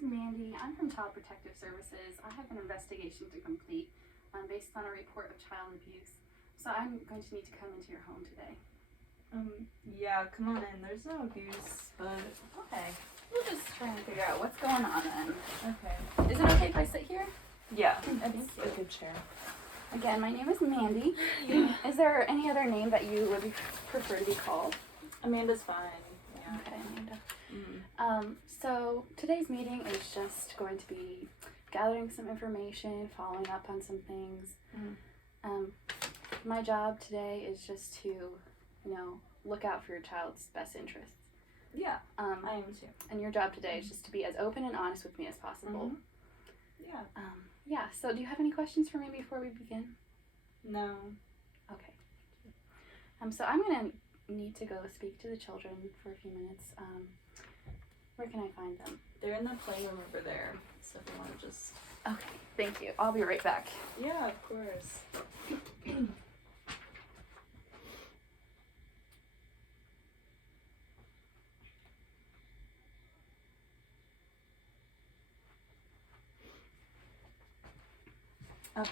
is Mandy. I'm from Child Protective Services. I have an investigation to complete based on a report of child abuse. So I'm going to need to come into your home today. Yeah, come on in. There's no abuse, but Okay. We'll just try and figure out what's going on then. okay. Is it okay if I sit here? Yeah, Thank it's you. a good chair. Again, my name is Mandy. Yeah. Is there any other name that you would prefer to be called? Amanda's fine. Yeah. Okay, Amanda. Mm. So today's meeting is just going to be gathering some information, following up on some things. My job today is just to, look out for your child's best interests. Yeah, I am too. And your job today is just to be as open and honest with me as possible. Yeah. Yeah, so do you have any questions for me before we begin? No. Okay. So I'm going to need to go speak to the children for a few minutes. Where can I find them? They're in the playroom over there, so if you want to just... Okay, thank you. I'll be right back. Yeah, of course. Okay.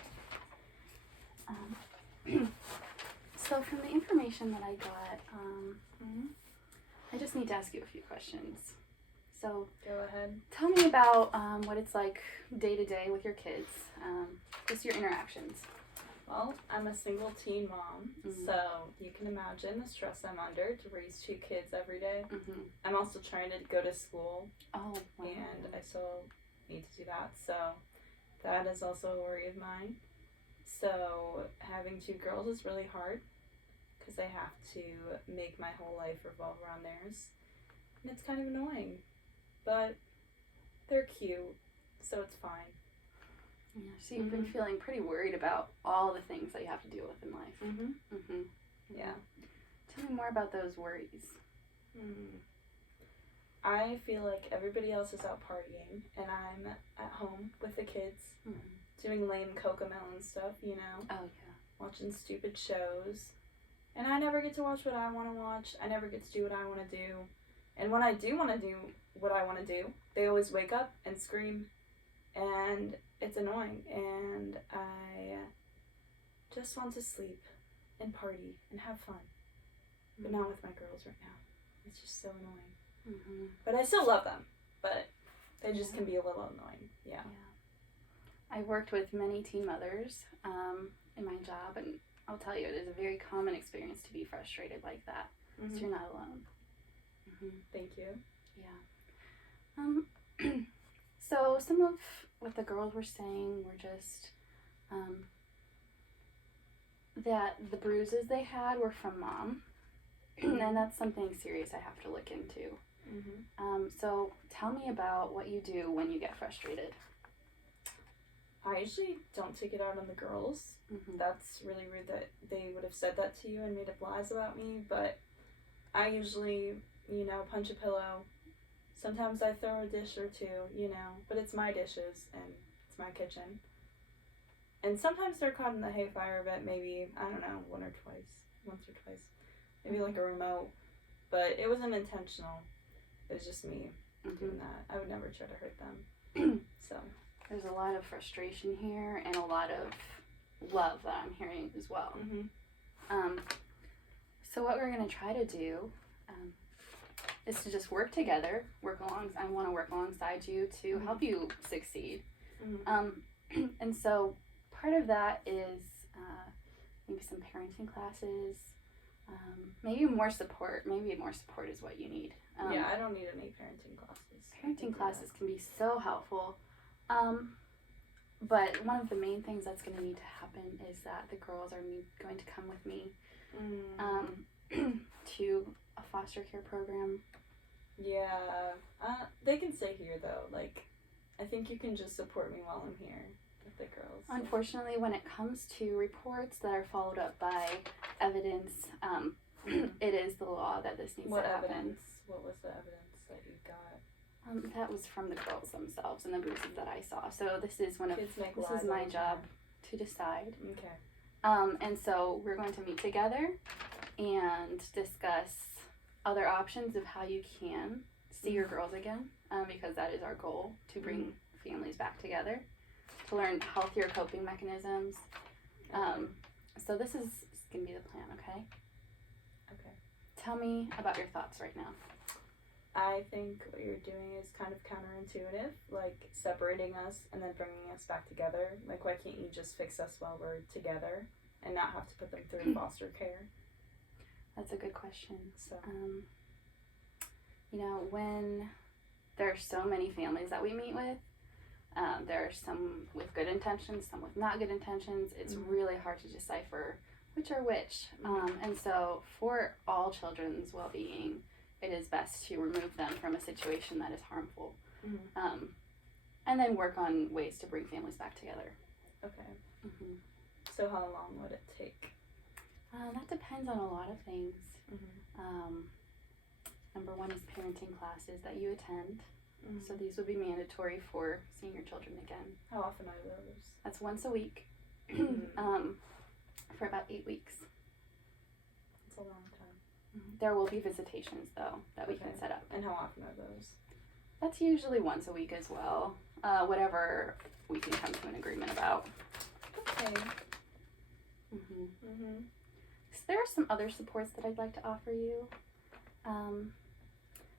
So from the information that I got, I just need to ask you a few questions. So Go ahead. tell me about what it's like day to day with your kids, just your interactions. Well, I'm a single teen mom, so you can imagine the stress I'm under to raise 2 kids every day. Mm-hmm. I'm also trying to go to school, Oh, wow. and I still need to do that, so that is also a worry of mine. So having 2 girls is really hard because I have to make my whole life revolve around theirs, and it's kind of annoying, but they're cute, so it's fine. Yeah, so you've been feeling pretty worried about all the things that you have to deal with in life. Mm-hmm. Yeah. Tell me more about those worries. I feel like everybody else is out partying, and I'm at home with the kids, doing lame Cocomelon stuff, Oh, yeah. watching stupid shows. And I never get to watch what I want to watch. I never get to do what I want to do. And when I do want to do what I want to do, they always wake up and scream, and it's annoying. And I just want to sleep and party and have fun, but not with my girls right now. It's just so annoying. But I still love them, but they just can be a little annoying. Yeah. I worked with many teen mothers in my job, and I'll tell you, it is a very common experience to be frustrated like that. So you're not alone. Thank you. Yeah. So some of what the girls were saying were just that the bruises they had were from mom, and that's something serious I have to look into. So tell me about what you do when you get frustrated. I usually don't take it out on the girls. That's really rude that they would have said that to you and made up lies about me, but I usually, punch a pillow. Sometimes I throw a dish or 2, but it's my dishes and it's my kitchen. And sometimes they're caught in the hayfire, but maybe, I don't know, once or twice. Maybe like a remote, but it wasn't intentional. It was just me doing that. I would never try to hurt them. So there's a lot of frustration here and a lot of love that I'm hearing as well. So what we're going to try to do is to just work together, I want to work alongside you to help you succeed. And so part of that is maybe some parenting classes, maybe more support. Maybe more support is what you need. Yeah, I don't need any parenting classes. Parenting classes can be so helpful. But one of the main things that's going to need to happen is that the girls are going to come with me to a foster care program. Yeah, they can stay here though. I think you can just support me while I'm here with the girls. Unfortunately, when it comes to reports that are followed up by evidence, it is the law that this needs to happen. What evidence? What was the evidence that you got? That was from the girls themselves and the bruises that I saw. So this is Kids my job to decide. Okay. And so we're going to meet together and discuss other options of how you can see your girls again, because that is our goal, to bring families back together, to learn healthier coping mechanisms. So this is going to be the plan, okay? Okay. Tell me about your thoughts right now. I think what you're doing is kind of counterintuitive, like separating us and then bringing us back together. Like, why can't you just fix us while we're together and not have to put them through foster care? That's a good question. So, you know, when there are so many families that we meet with, there are some with good intentions, some with not good intentions. It's really hard to decipher which are which. And so for all children's well-being, it is best to remove them from a situation that is harmful. And then work on ways to bring families back together. Okay. So how long would it take? That depends on a lot of things. Number one is parenting classes that you attend. So these would be mandatory for seeing your children again. How often are those? That's once a week for about 8 weeks. That's a long time. There will be visitations, though, that we can set up. And how often are those? That's usually once a week as well. Whatever we can come to an agreement about. Okay. So there are some other supports that I'd like to offer you.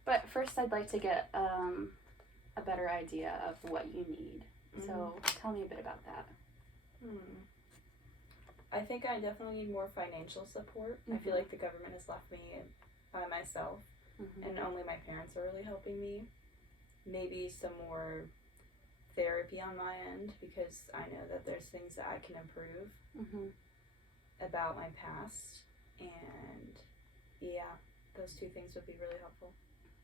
But first I'd like to get a better idea of what you need. So tell me a bit about that. I think I definitely need more financial support. I feel like the government has left me by myself, and only my parents are really helping me. Maybe some more therapy on my end, because I know that there's things that I can improve about my past, and yeah, those two things would be really helpful.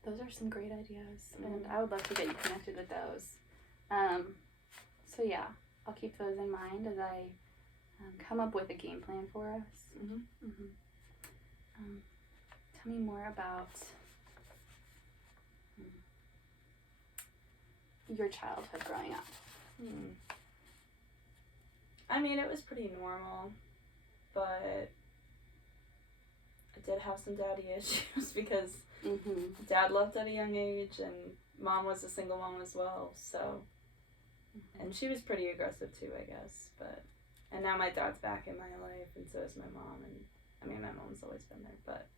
Those are some great ideas, and I would love to get you connected with those. So yeah, I'll keep those in mind as I come up with a game plan for us. Tell me more about your childhood growing up. I mean, it was pretty normal, but I did have some daddy issues because Dad left at a young age, and Mom was a single mom as well, so, and she was pretty aggressive too, I guess, and now my dad's back in my life, and so is my mom, and, I mean, my mom's always been there, but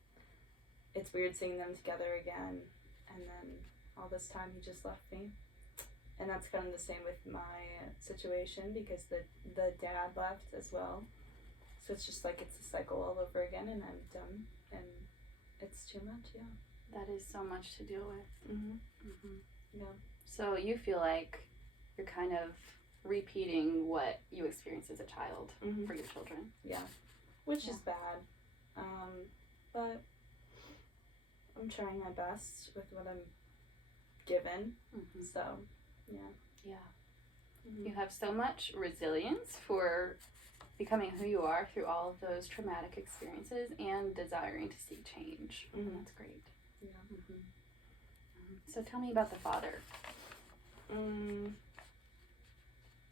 it's weird seeing them together again, and then all this time he just left me, and that's kind of the same with my situation, because the dad left as well, so it's just like it's a cycle all over again, and I'm done, and it's too much, yeah. That is so much to deal with. Yeah. So you feel like you're kind of repeating what you experienced as a child for your children. Yeah. Which is bad. But I'm trying my best with what I'm given. So, yeah. Yeah. You have so much resilience for becoming who you are through all of those traumatic experiences and desiring to see change. And that's great. Yeah. So tell me about the father.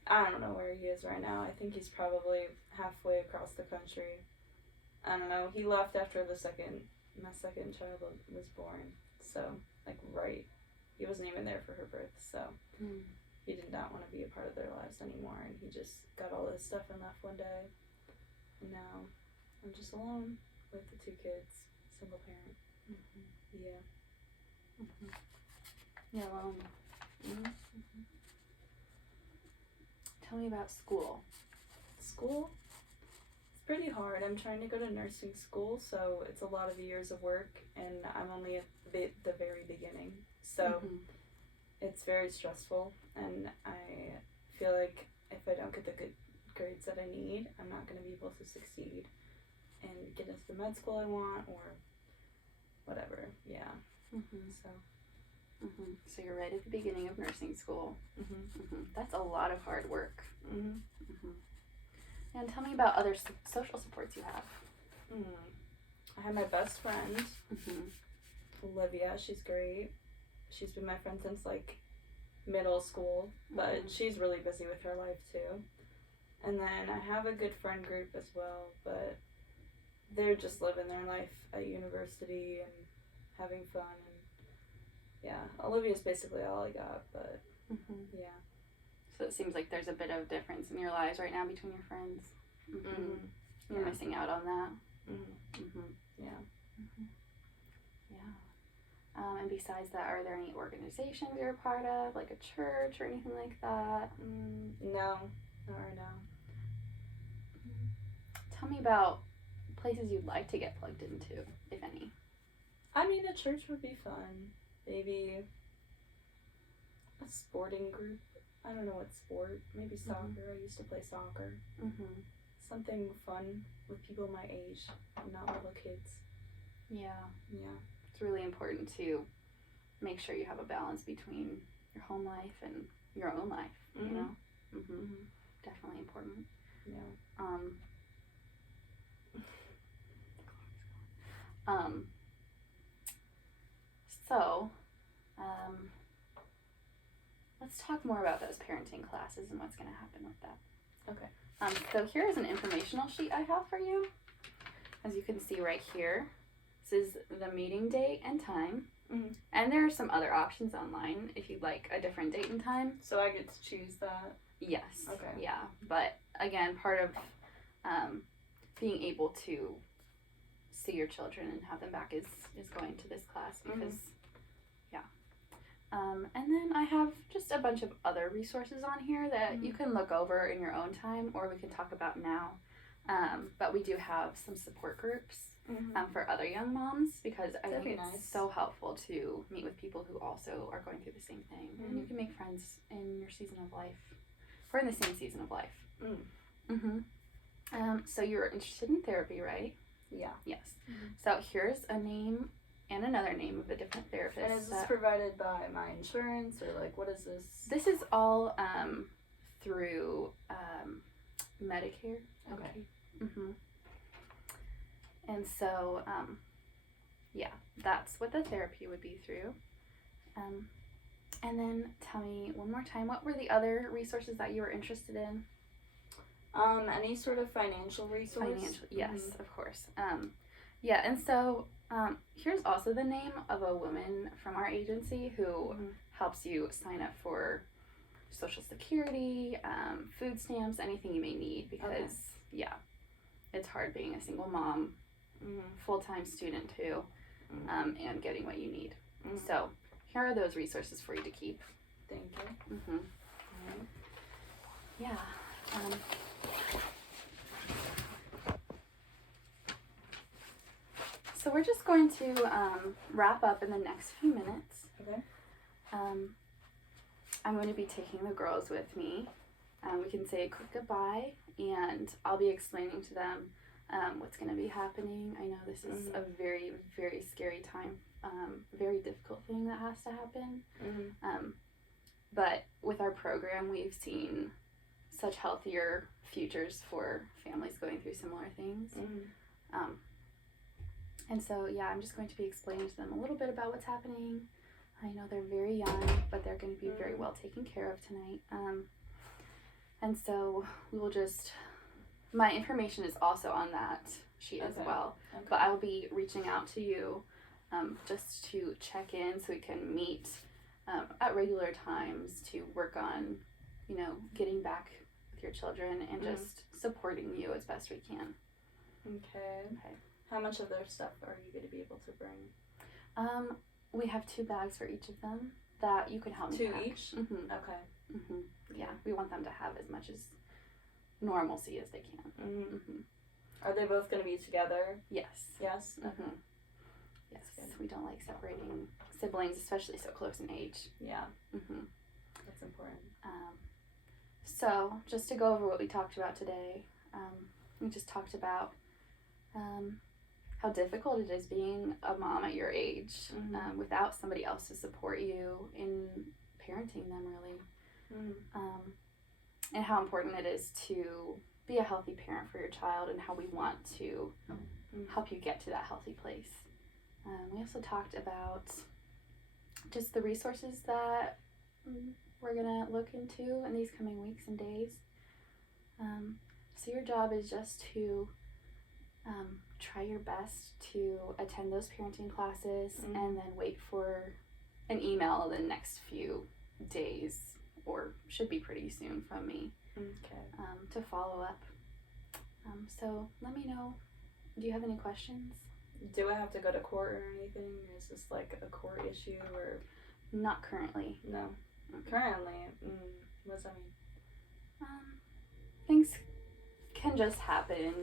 I don't know where he is right now. I think he's probably halfway across the country. I don't know. He left after my second child was born. So, like, he wasn't even there for her birth. So, he did not want to be a part of their lives anymore. And he just got all this stuff and left one day. And now I'm just alone with the 2 kids, single parent. Yeah. You're alone. Tell me about school. School? It's pretty hard. I'm trying to go to nursing school, so it's a lot of years of work, and I'm only at the very beginning. So it's very stressful, and I feel like if I don't get the good grades that I need, I'm not going to be able to succeed and get into the med school I want, or whatever. Yeah. So you're right at the beginning of nursing school. That's a lot of hard work. And tell me about other social supports you have. I have my best friend, Olivia. She's great. She's been my friend since like middle school, but she's really busy with her life too. And then I have a good friend group as well, but they're just living their life at university and having fun, and yeah, Olivia's basically all I got, but yeah. So it seems like there's a bit of difference in your lives right now between your friends. You're missing out on that. Yeah. Yeah. And besides that, are there any organizations you're a part of, like a church or anything like that? No, not right now. Tell me about places you'd like to get plugged into, if any. I mean, a church would be fun. Maybe a sporting group. I don't know what sport. Maybe soccer. I used to play soccer. Something fun with people my age, not little kids. Yeah. Yeah. It's really important to make sure you have a balance between your home life and your own life, you know? Definitely important. Yeah. So, let's talk more about those parenting classes and what's going to happen with that. Okay. So here's an informational sheet I have for you. As you can see right here, this is the meeting date and time. And there are some other options online if you'd like a different date and time. So I get to choose that? Yes. Okay. Yeah. But again, part of being able to see your children and have them back is going to this class because, and then I have just a bunch of other resources on here that you can look over in your own time or we can talk about now. But we do have some support groups for other young moms because I think it's so helpful to meet with people who also are going through the same thing. And you can make friends in your season of life, or in the same season of life. So you're interested in therapy, right? Yeah. Yes. So here's a name and another name of a different therapist. And is this provided by my insurance or like what is this? This is all through Medicare. Okay. And so, that's what the therapy would be through. And then tell me one more time, what were the other resources that you were interested in? Any sort of financial resource? Yes, of course. And so here's also the name of a woman from our agency who helps you sign up for Social Security, food stamps, anything you may need because, it's hard being a single mom, full-time student too, and getting what you need. So here are those resources for you to keep. Thank you. Yeah. So we're just going to wrap up in the next few minutes. Okay. I'm going to be taking the girls with me. We can say a quick goodbye, and I'll be explaining to them what's going to be happening. I know this is a very, very scary time, very difficult thing that has to happen. But with our program, we've seen such healthier futures for families going through similar things. And so, I'm just going to be explaining to them a little bit about what's happening. I know they're very young, but they're going to be very well taken care of tonight. And so we will my information is also on that sheet as well. Okay. But I will be reaching out to you just to check in so we can meet at regular times to work on, getting back with your children and just supporting you as best we can. Okay. How much of their stuff are you going to be able to bring? We have 2 bags for each of them that you can help me 2 pack. each? Okay. Yeah, we want them to have as much as normalcy as they can. Are they both going to be together? Yes. Yes? Okay. Yes, we don't like separating siblings, especially so close in age. Yeah. That's important. So, just to go over what we talked about today, we just talked about how difficult it is being a mom at your age without somebody else to support you in parenting them, really. And how important it is to be a healthy parent for your child and how we want to help you get to that healthy place. We also talked about just the resources that we're going to look into in these coming weeks and days. So your job is just to try your best to attend those parenting classes and then wait for an email the next few days, or should be pretty soon from me, to follow up. So let me know. Do you have any questions? Do I have to go to court or anything? Is this like a court issue or? Not currently. No. Currently? What does that mean? Things can just happen,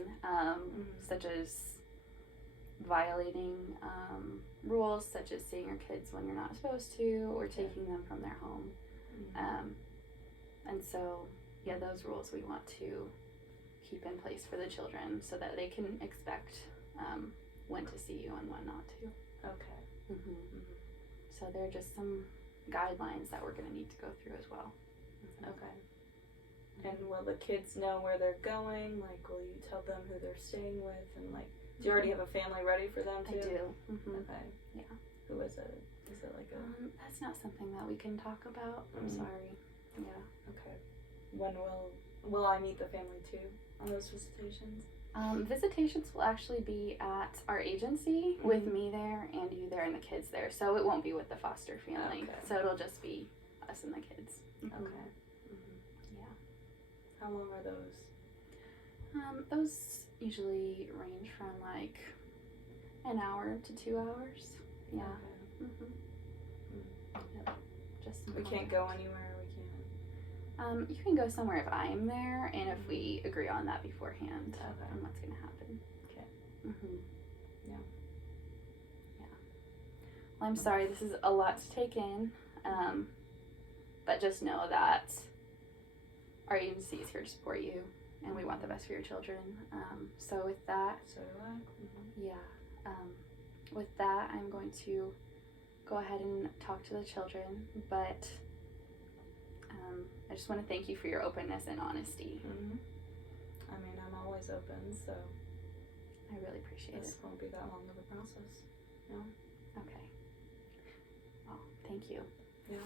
such as violating rules, such as seeing your kids when you're not supposed to, or taking them from their home. And so, yeah, those rules we want to keep in place for the children so that they can expect when to see you and when not to. Okay. So there are just some guidelines that we're going to need to go through as well. Okay. And will the kids know where they're going? Like, will you tell them who they're staying with? And, like, do you already have a family ready for them, too? I do. Okay. Yeah. Who is it? Is it like a... that's not something that we can talk about. I'm sorry. Yeah. Okay. When will I meet the family, too, on those visitations? Visitations will actually be at our agency with me there and you there and the kids there. So it won't be with the foster family. Okay. So it'll just be us and the kids. Okay. Yeah. How long are those? Those usually range from like an hour to 2 hours. Yeah. Okay. Yep. Just We can't go anywhere. You can go somewhere if I'm there and if we agree on that beforehand on what's going to happen. Okay. Yeah. Well, I'm sorry, this is a lot to take in, but just know that our agency is here to support you and we want the best for your children. So with that, so do I. Yeah. With that, I'm going to go ahead and talk to the children, but I just want to thank you for your openness and honesty. I mean, I'm always open, so I really appreciate it. This won't be that long of a process. No? Okay. Well, thank you. Yeah.